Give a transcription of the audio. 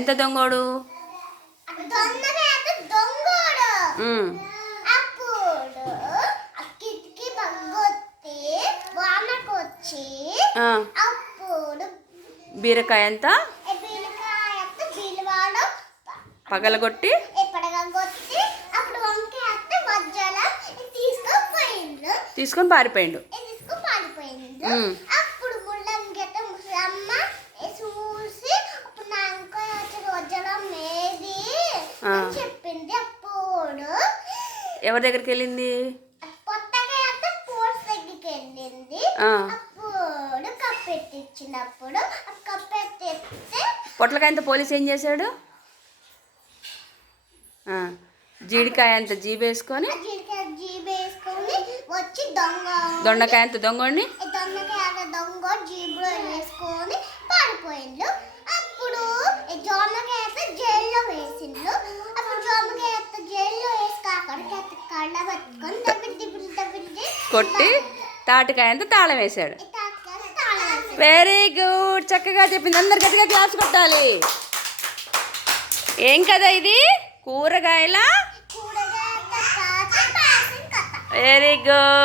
ఎంత దొంగోడు? బీరకాయ ఎంత పగలగొట్టి తీసుకొని పారిపోయిండు. ఎవరి దగ్గరికి వెళ్ళింది? పొట్లకాయంత పోలీసు ఏం చేశాడు? జీడికాయ అంత జీబేసుకొని దొండకాయ అంత దొంగని అప్పుడు జోమకాయ జైల్లో వేసిండు. అప్పుడు జోమకాయ జైల్లో వేసి కళ్ళ పట్టుకొని కొట్టి తాటికాయ అంత తాళం వేశాడు. వెరీ గుడ్, చక్కగా చెప్పింది. అందరు గట్టిగా క్లాస్ కొట్టాలి. ఏం కదా ఇది? కూరగాయల. Very good.